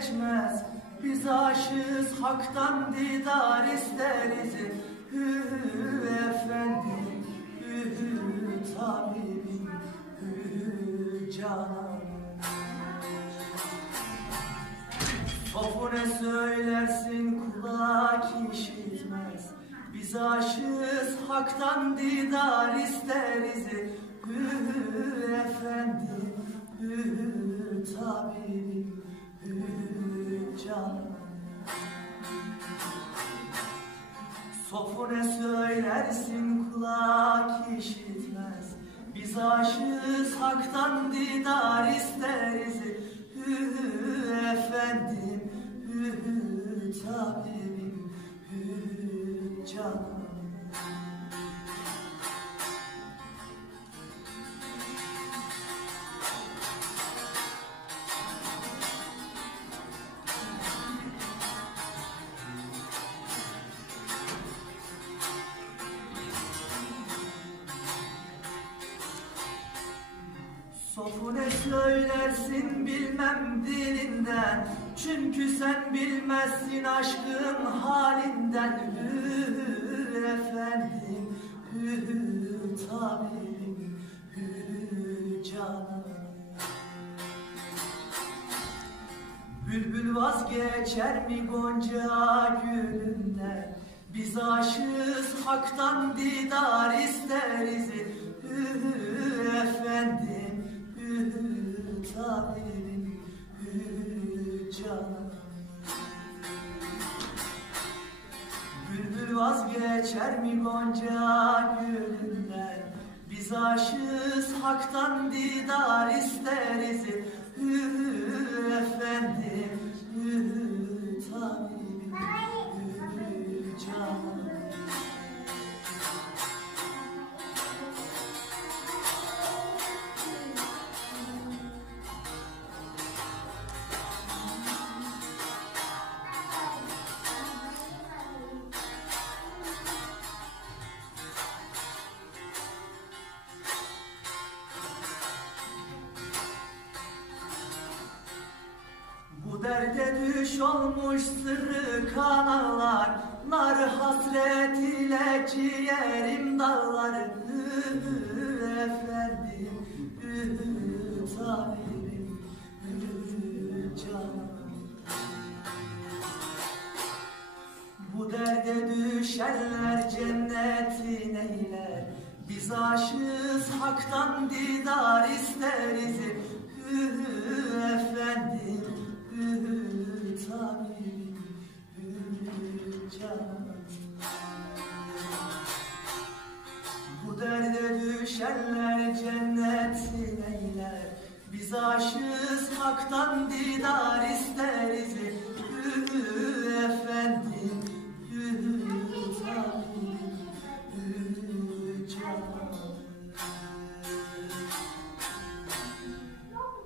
geçmez. Biz aşığız, haktan didar isteriz. Hü efendim, hü tabibim, hü canım. Sofu ne söylersin kulak işitmez. Biz aşığız, haktan didar isteriz. Hü efendim, hü tabibim, hü canım. Sofu ne söylersin kulak işitmez. Biz aşığız, haktan didar isteriz. Hü efendim, hü tabibim, hü canım. Sofu ne söylersin bilmem dilinden. Çünkü sen bilmezsin aşkın halinden. Hü efendim, hü tabibim, hü canım. Bülbül vazgeçer mi Gonca gülünden? Biz aşığız, haktan didar isteriz. Hü efendim, hü tabibim, hü canım. Bülbül vazgeçer mi Gonca gülünden? Biz aşığız, haktan didar isteriz. Hü efendim, hü tabibim, hü canım. Bu derde düş olmuş sırrı kanalar, nar hasret ile ciğerim dağlar. Hü efendim, hü tabibim, hü canım. Bu derde düşenler cennetin eyler. Biz aşığız, haktan didar isteriz. Hü efendim, hü tabibim, hü canım. Bu derde düşenler cennetin eyler. Biz aşığız, haktan didar isteriz. Hü efendim, hü